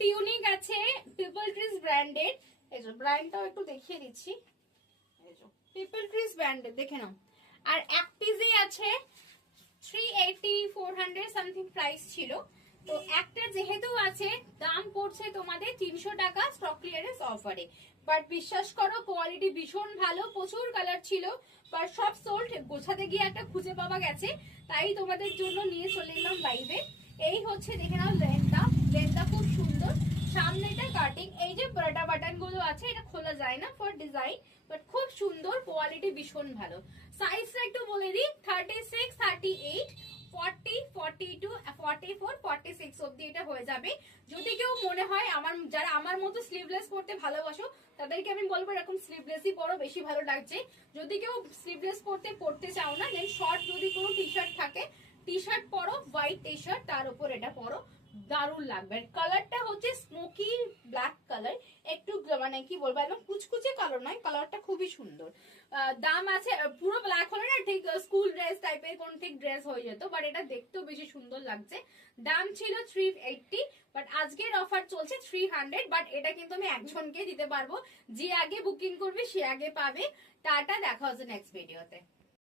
Tunic আছে people trees ব্র্যান্ডের, এই যে ব্র্যান্ডটাও একটু দেখিয়ে দিচ্ছি, এই যে পিপল ট্রিজ ব্র্যান্ডের দেখে নাও। আর এক পিসই আছে 380 400 সামথিং প্রাইস ছিল, তো একটা যেহেতু আছে দাম পড়ছে তোমাদের 300 টাকা স্টক ক্লিয়ারেন্স অফারে। বাট বিশ্বাস করো কোয়ালিটি ভীষণ ভালো, প্রচুর কালার ছিল, বাট সব সোল্ড, গোছাতে গিয়ে একটা খুঁজে পাওয়া গেছে, তাই তোমাদের জন্য নিয়ে চলে এলাম লাইভে। এই হচ্ছে দেখে নাও লেন্থটা, লেন্থটা খুব সুন্দর, সামনেটা কাটিং, এই যে বাটন গুলো আছে এটা খোলা যায় না ফর ডিজাইন, বাট খুব সুন্দর, কোয়ালিটি ভীষণ ভালো। সাইজটা একটু বলে দিই, 36 38 40 42 44 46 অব্দি এটা হয়ে যাবে। যদি কেউ মনে হয় যারা আমার মতো স্লিভলেস পরতে ভালোবাসো তাদেরকে আমি বলবো এরকম স্লিভলেসই পরো, বেশি ভালো লাগছে। যদি কেউ স্লিভলেস পরতে চাও না, দেন শর্ট যদি কোনো টি শার্ট থাকে, টি শার্ট পরো, হোয়াইট টি শার্ট তার উপর এটা পরো, দারুণ লাগবে। কালারটা হচ্ছে স্মোকি ব্ল্যাক কালার, একটু মানে কি বলবো একদম কুচকুচে কালার নয়, কালারটা খুবই সুন্দর। দাম আছে, পুরো ব্ল্যাক হলে না ঠিক স্কুল ড্রেস টাইপের কোন ঠিক ড্রেস হয়ে যেত, বাট এটা দেখতেও বেশি সুন্দর লাগছে। দাম ছিল 380, বাট আজকের অফার চলছে 300, বাট এটা কিন্তু আমি একজনকে দিতে পারবো, যে আগে বুকিং করবে সে আগে পাবে। টাটা, দেখা হচ্ছে নেক্সট ভিডিওতে।